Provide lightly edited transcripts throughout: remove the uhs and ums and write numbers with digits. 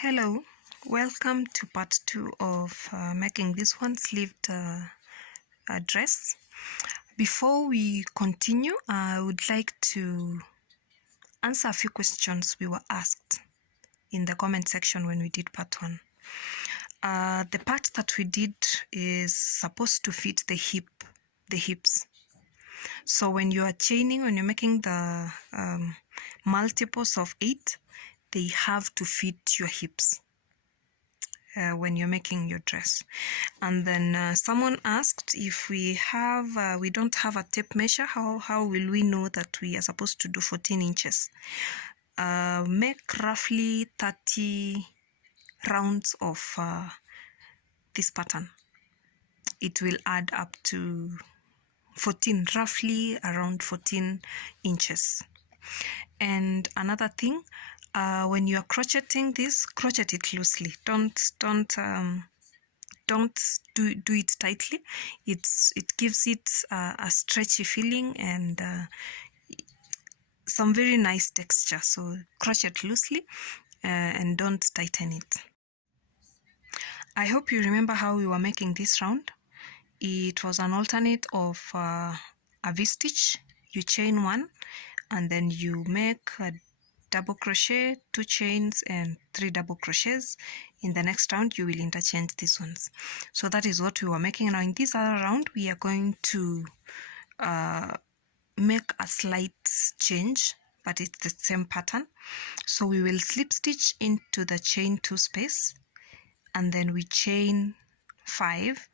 Hello, welcome to part 2 of making this one sleeved dress. Before we continue, I would like to answer a few questions we were asked in the comment section when we did part 1. The part that we did is supposed to fit the hips. So when you are chaining, when you're making the multiples of 8, they have to fit your hips when you're making your dress. And then someone asked if we don't have a tape measure, how will we know that we are supposed to do 14 inches? Make roughly 30 rounds of this pattern. It will add up to 14, roughly around 14 inches. And another thing, when you are crocheting this, crochet it loosely. Don't do it tightly. It gives it a stretchy feeling and some very nice texture. So crochet loosely and don't tighten it. I hope you remember how we were making this round. It was an alternate of a V-stitch. You chain 1 and then you make a double crochet, 2 chains and 3 double crochets. In the next round you will interchange these ones. So that is what we were making. Now in this other round we are going to make a slight change, but it's the same pattern. So we will slip stitch into the chain 2 space and then we chain 5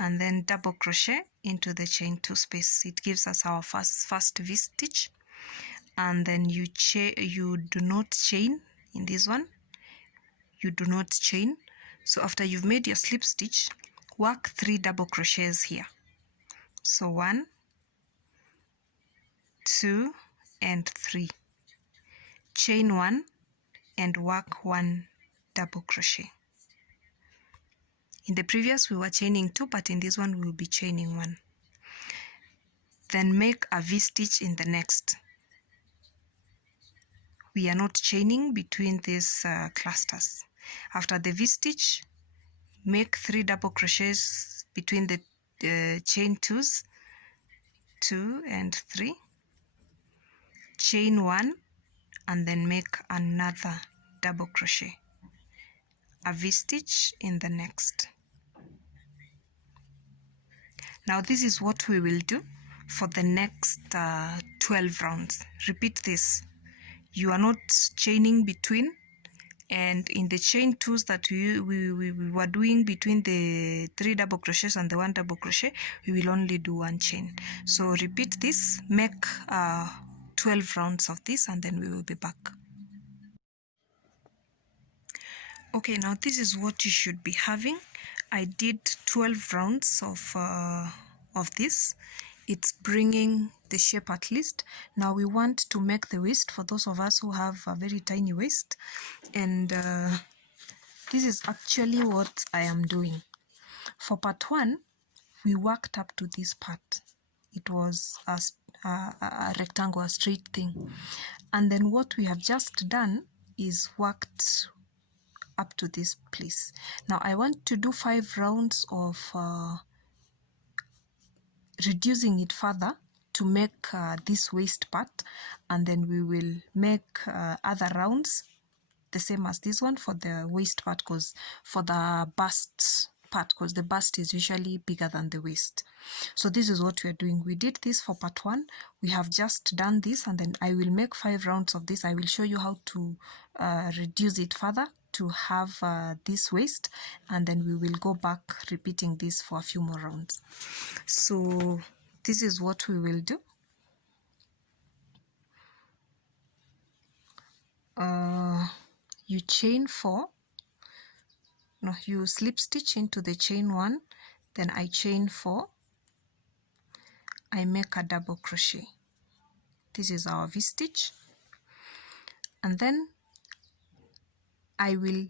and then double crochet into the chain 2 space. It gives us our first V stitch. And then you do not chain in this one. You do not chain. So after you've made your slip stitch, work 3 double crochets here. So 1, 2 and 3. Chain 1 and work 1 double crochet. In the previous we were chaining 2, but in this one we will be chaining 1. Then make a V stitch in the next. We are not chaining between these clusters. After the V stitch, make 3 double crochets between the chain 2s, 2 and 3. Chain 1 and then make another double crochet. A V stitch in the next. Now this is what we will do for the next 12 rounds. Repeat this. You are not chaining between, and in the chain 2s that we were doing between the 3 double crochets and the 1 double crochet, we will only do 1 chain. So repeat this, make 12 rounds of this, and then we will be back. Okay, now this is what you should be having. I did 12 rounds of this. It's bringing the shape at least. Now we want to make the waist for those of us who have a very tiny waist, and this is actually what I am doing. For part 1, we worked up to this part. It was a rectangle, a straight thing, and then what we have just done is worked up to this place. Now I want to do 5 rounds of reducing it further to make this waist part, and then we will make other rounds the same as this one for the waist part, because for the bust part, because the bust is usually bigger than the waist. So this is what we are doing. We did this for part 1. We have just done this, and then I will make 5 rounds of this. I will show you how to reduce it further to have this waist, and then we will go back repeating this for a few more rounds. So this is what we will do. You chain 4. No, you slip stitch into the chain 1, then I chain 4. I make a double crochet. This is our V stitch, and then I will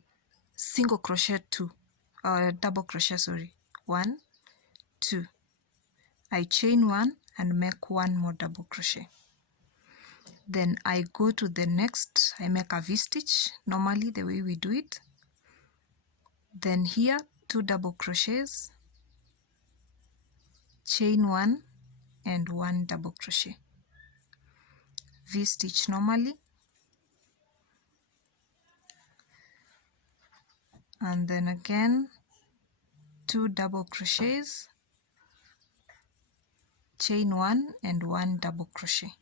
single crochet 2, or double crochet, sorry, 1, 2. I chain 1 and make 1 more double crochet. Then I go to the next, I make a V-stitch normally the way we do it. Then here 2 double crochets, chain 1 and 1 double crochet, V-stitch normally, and then again 2 double crochets, chain 1 and 1 double crochet.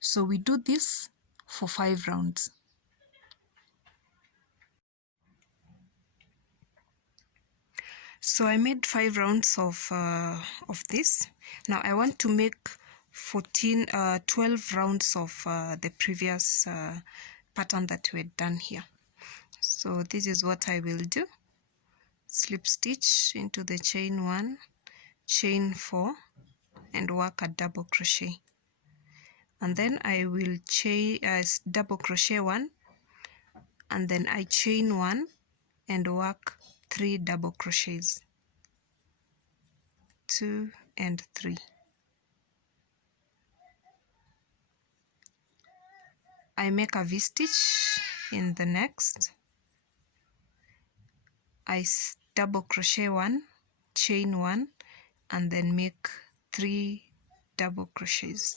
So we do this for 5 rounds. So I made 5 rounds of this. Now I want to make 12 rounds of the previous pattern that we had done here. So this is what I will do. Slip stitch into the chain 1, chain 4 and work a double crochet, and then I will chain double crochet 1, and then I chain 1 and work 3 double crochets, 2 and 3. I make a V-stitch in the next, I double crochet 1, chain 1 and then make 3 double crochets,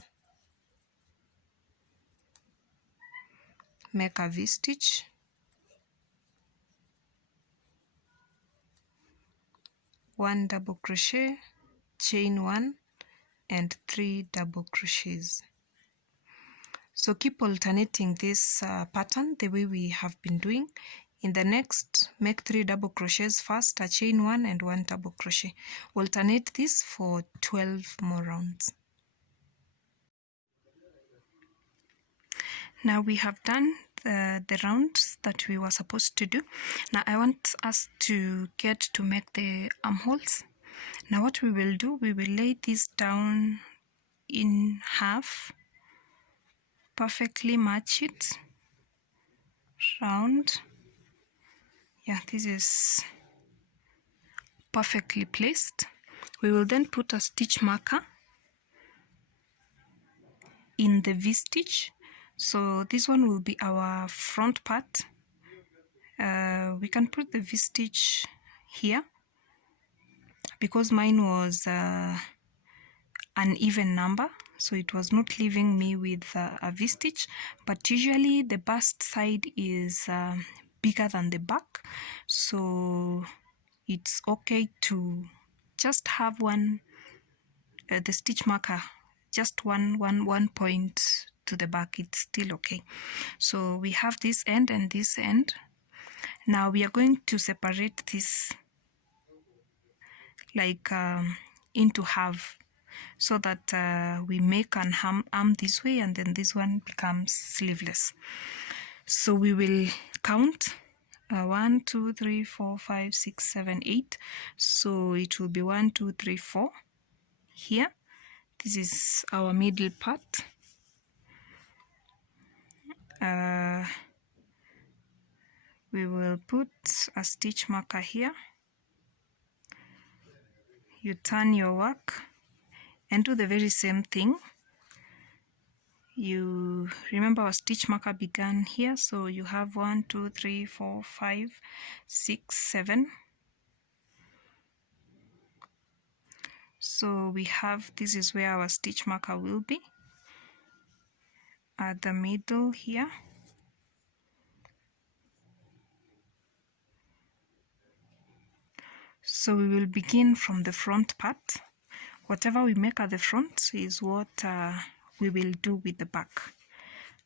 make a V-stitch, one double crochet, chain 1 and 3 double crochets. So keep alternating this pattern the way we have been doing. In the next, make 3 double crochets first, a chain 1 and 1 double crochet. Alternate this for 12 more rounds. Now we have done the rounds that we were supposed to do. Now I want us to get to make the armholes. Now what we will do, we will lay this down in half, perfectly match it round. Yeah, this is perfectly placed. We will then put a stitch marker in the V-stitch. So this one will be our front part. We can put the V-stitch here because mine was an even number, so it was not leaving me with a V-stitch, but usually the bust side is bigger than the back, so it's okay to just have one the stitch marker, just one point to the back. It's still okay. So we have this end and this end. Now we are going to separate this like into half, so that we make an arm this way and then this one becomes sleeveless. So we will count 1, 2, 3, 4, 5, 6, 7, 8. So it will be 1, 2, 3, 4 here. This is our middle part. We will put a stitch marker here. You turn your work and do the very same thing. You remember our stitch marker began here, so you have 1, 2, 3, 4, 5, 6, 7. So we have, this is where our stitch marker will be, at the middle here. So we will begin from the front part. Whatever we make at the front is what we will do with the back.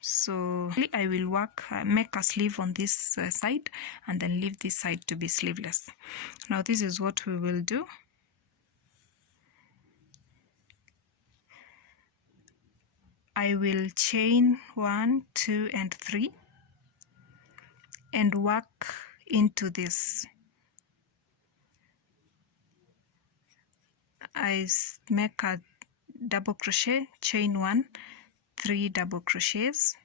So I will make a sleeve on this side and then leave this side to be sleeveless. Now this is what we will do. I will chain 1, 2 and 3 and work into this. I make a double crochet, chain 1, 3 double crochets,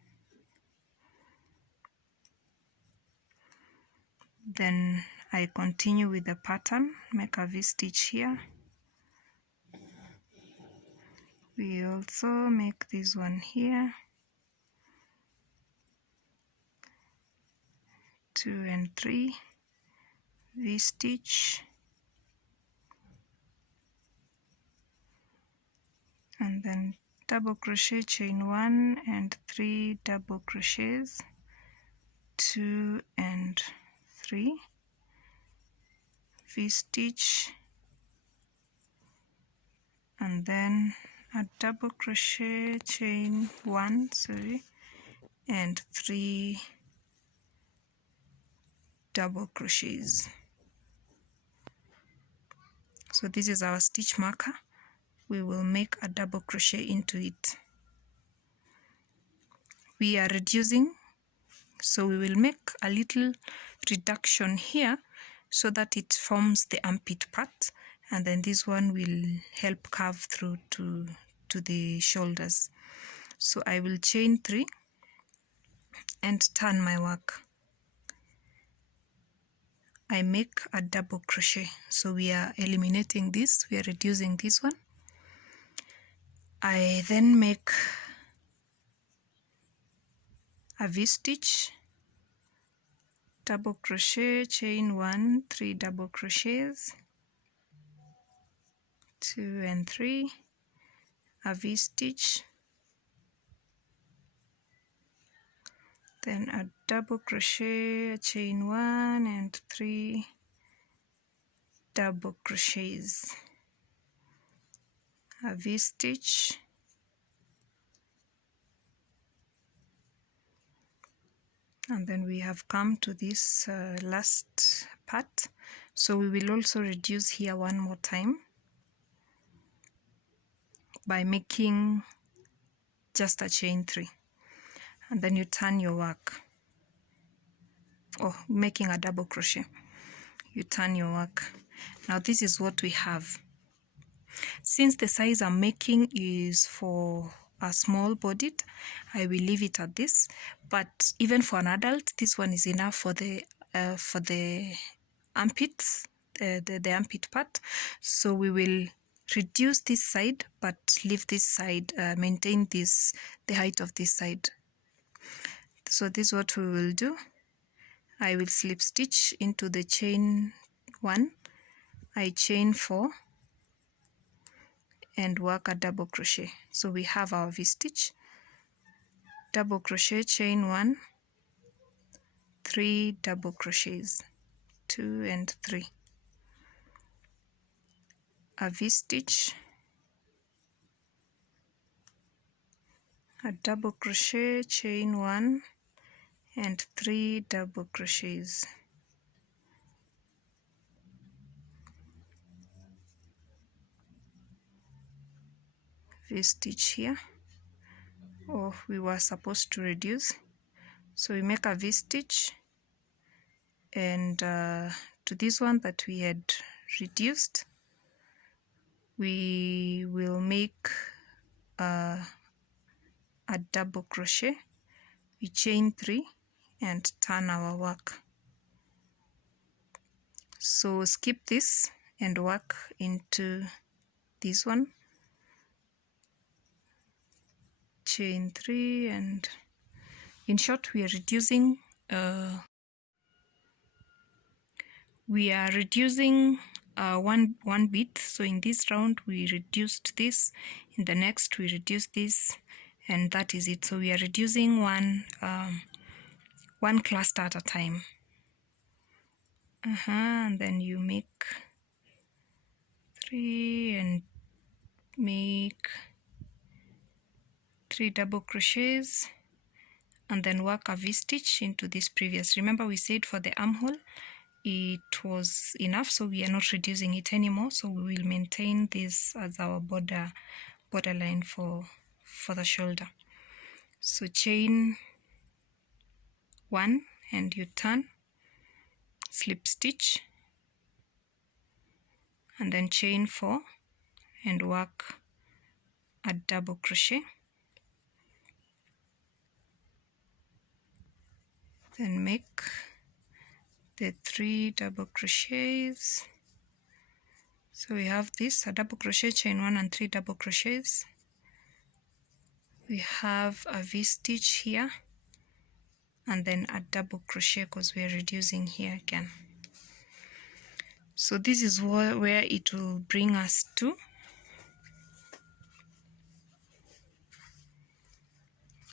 then I continue with the pattern, make a V-stitch here. We also make this one here, 2 and 3, V-stitch, and then double crochet, chain 1 and 3 double crochets, 2 and 3, V-stitch, and then a double crochet, chain 1, and 3 double crochets. So this is our stitch marker. We will make a double crochet into it. We are reducing, so we will make a little reduction here so that it forms the armpit part, and then this one will help curve through to the shoulders. So I will chain 3 and turn my work. I make a double crochet, so we are eliminating this, we are reducing this one. I then make a V-stitch, double crochet, chain 1, 3 double crochets, 2 and 3, a V-stitch, then a double crochet, chain 1 and 3 double crochets, a V-stitch, and then we have come to this last part, so we will also reduce here one more time by making just a chain 3, and then you turn your work, or making a double crochet, you turn your work. Now this is what we have. Since the size I'm making is for a small bodied, I will leave it at this, but even for an adult, this one is enough for the armpits, the armpit part. So we will reduce this side but leave this side, maintain this, the height of this side. So this is what we will do. I will slip stitch into the chain 1, I chain 4 and work a double crochet. So we have our V-stitch, double crochet, chain 1, 3 double crochets, 2 and 3, a V-stitch, a double crochet, chain 1 and 3 double crochets, V-stitch here. Oh, we were supposed to reduce, so we make a V-stitch, and to this one that we had reduced, we will make a double crochet, we chain 3 and turn our work. So skip this and work into this one, chain 3, and in short we are reducing one bit. So in this round we reduced this, in the next we reduce this, and that is it. So we are reducing one cluster at a time. And then you make 3 and make 3 double crochets, and then work a V-stitch into this previous. Remember we said for the armhole it was enough, so we are not reducing it anymore. So we will maintain this as our borderline for the shoulder. So chain 1 and you turn, slip stitch, and then chain 4 and work a double crochet, then make the 3 double crochets. So we have this, a double crochet, chain 1 and 3 double crochets. We have a V-stitch here, and then a double crochet because we're reducing here again. So this is where it will bring us to.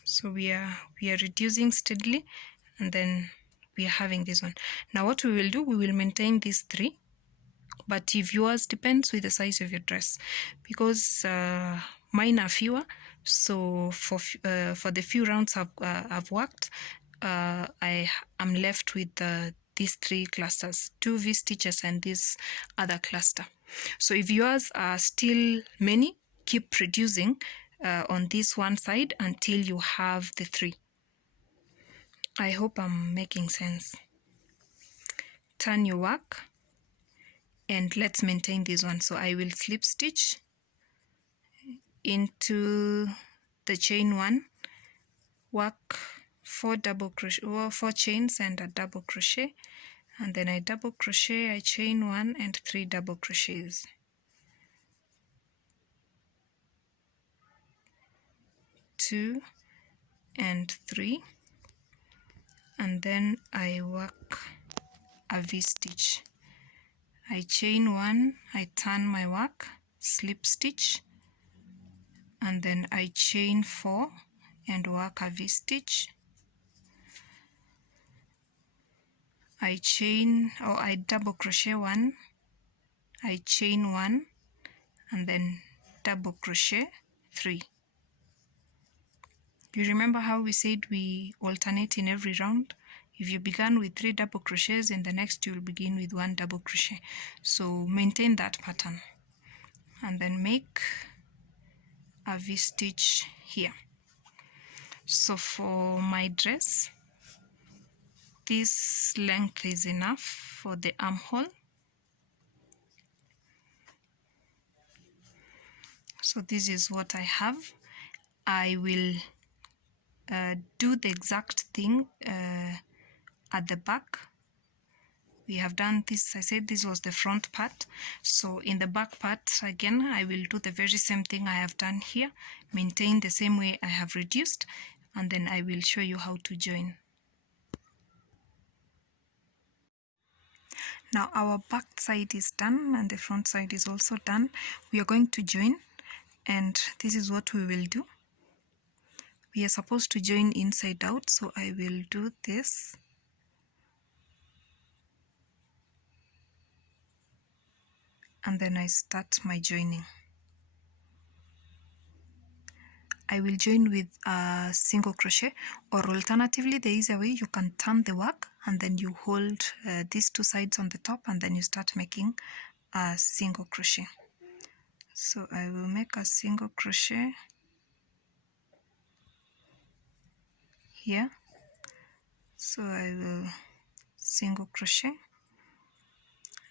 So we are reducing steadily, and then we are having this one. Now what we will do, we will maintain these 3, but if yours depends with the size of your dress, because mine are fewer. So for the few rounds I've worked, I am left with these 3 clusters, 2 V-stitches and this other cluster. So if yours are still many, keep reducing on this one side until you have the 3. I hope I'm making sense. Turn your work and let's maintain this one. So I will slip stitch into the chain 1, work 4 double crochet or 4 chains and a double crochet, and then I double crochet, I chain 1 and 3 double crochets. 2 and 3, and then I work a V-stitch. I chain 1, I turn my work, slip stitch, and then I chain 4 and work a V-stitch. I chain, or I double crochet 1, I chain 1, and then double crochet 3. Do you remember how we said we alternate in every round? If you began with 3 double crochets, in the next you will begin with 1 double crochet. So maintain that pattern and then make a V-stitch here. So for my dress, this length is enough for the armhole. So this is what I have. I will do the exact thing at the back. We have done this, I said this was the front part. So in the back part, again, I will do the very same thing I have done here, maintain the same way I have reduced, and then I will show you how to join. Now our back side is done and the front side is also done. We are going to join, and this is what we will do. We are supposed to join inside out, so I will do this. And then I start my joining. I will join with a single crochet, or alternatively the easier way, you can turn the work and then you hold these 2 sides on the top and then you start making a single crochet. So I will make a single crochet here. So I will single crochet,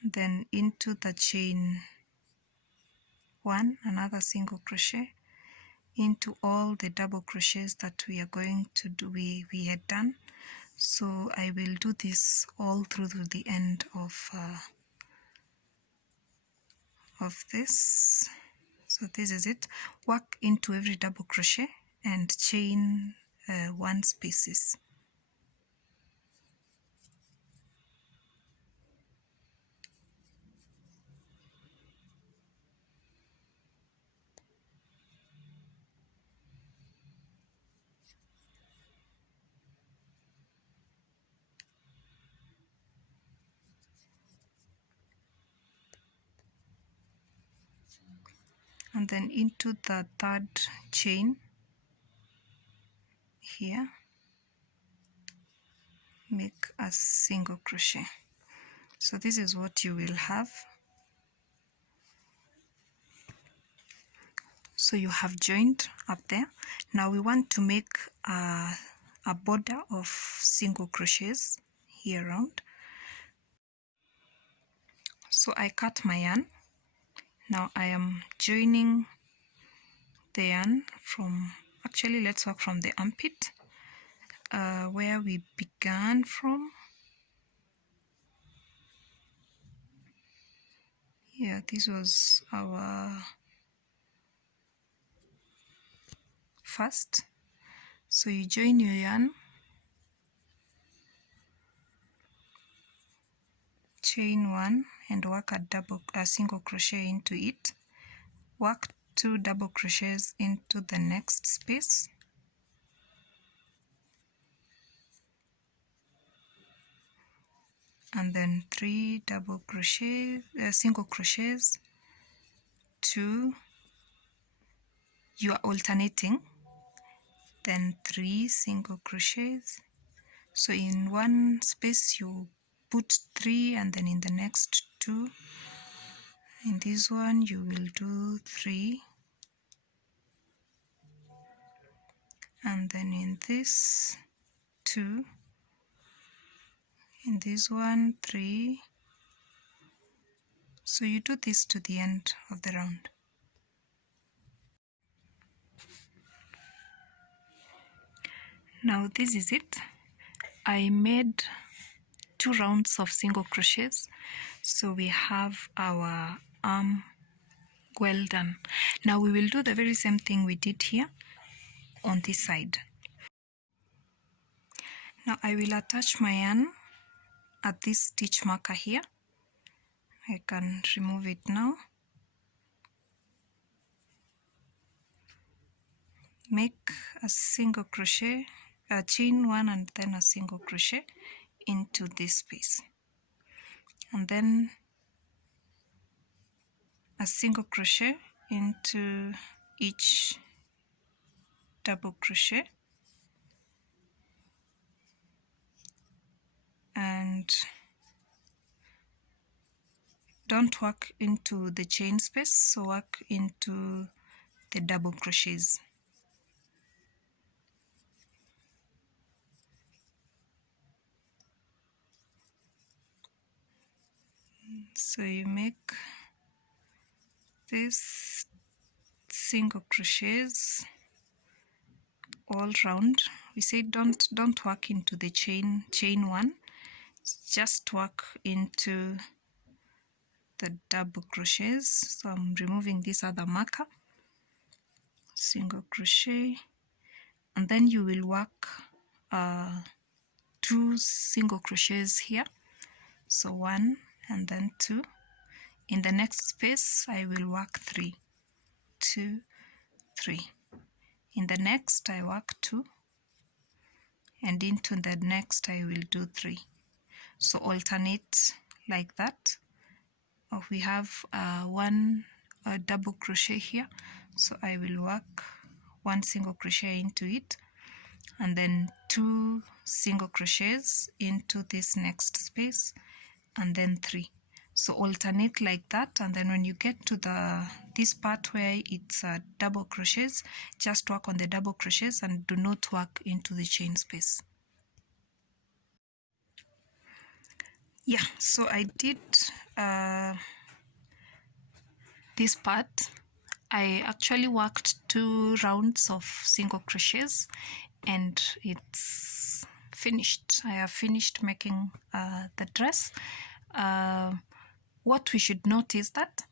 then into the chain 1, another single crochet, into all the double crochets that we are going to do, we had done. So I will do this all through to the end of this. So this is it. Work into every double crochet and chain 1 spaces. And then into the 3rd chain here, make a single crochet. So this is what you will have. So you have joined up there. Now we want to make a border of single crochets here around. So I cut my yarn. Now I am joining the yarn from, actually let's work from the armpit, where we began from. Yeah, this was our first. So you join your yarn chain 1 and work a single crochet into it, work 2 double crochets into the next space, and then 3 double crochets, single crochets, 2, you are alternating, then 3 single crochets. So in one space you put 3, and then in the next 2. In this one you will do 3, and then in this 2, in this one 3. So you do this to the end of the round. Now this is it. I made 2 rounds of single crochets, so we have our arm well done. Now we will do the very same thing we did here on this side. Now I will attach my yarn at this stitch marker here. I can remove it now. Make a single crochet, chain 1 and then a single crochet into this space, and then a single crochet into each double crochet, and don't work into the chain space, so work into the double crochets. So you make this single crochets all round. We say don't work into the chain 1, just work into the double crochets. So I'm removing this other marker, single crochet, and then you will work 2 single crochets here, so 1 and then 2. In the next space I will work 3, 2, 3. In the next I work 2, and into the next I will do 3. So alternate like that. We have 1 double crochet here, so I will work 1 single crochet into it, and then 2 single crochets into this next space, and then 3. So alternate like that, and then when you get to this part where it's double crochets, just work on the double crochets and do not work into the chain space. Yeah, so I did this part. I actually worked 2 rounds of single crochets and it's finished. I have finished making the dress. What we should note is that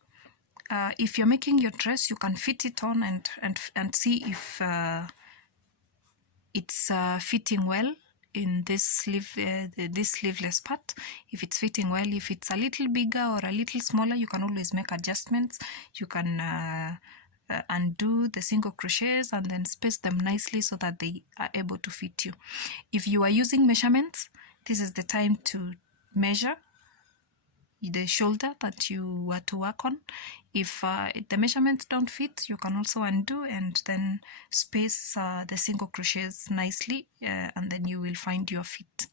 if you're making your dress, you can fit it on and see if it's fitting well in this sleeveless part. If it's fitting well, if it's a little bigger or a little smaller, you can always make adjustments. You can undo the single crochets and then space them nicely so that they are able to fit you. If you are using measurements, this is the time to measure the shoulder that you were to work on. If the measurements don't fit, you can also undo and then space the single crochets nicely, and then you will find your fit.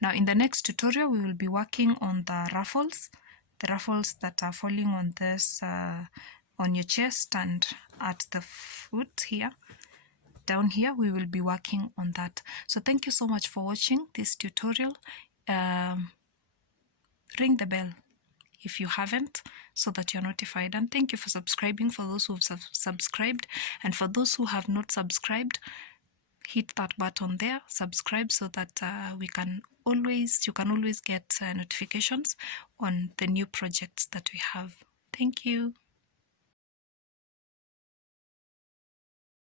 Now in the next tutorial we will be working on the ruffles that are falling on this on your chest and at the foot here. Down here we will be working on that. So thank you so much for watching this tutorial. Ring the bell if you haven't, so that you're notified, and thank you for subscribing for those who've subscribed, and for those who have not subscribed, hit that button there, subscribe, so that you can always get notifications on the new projects that we have. Thank you.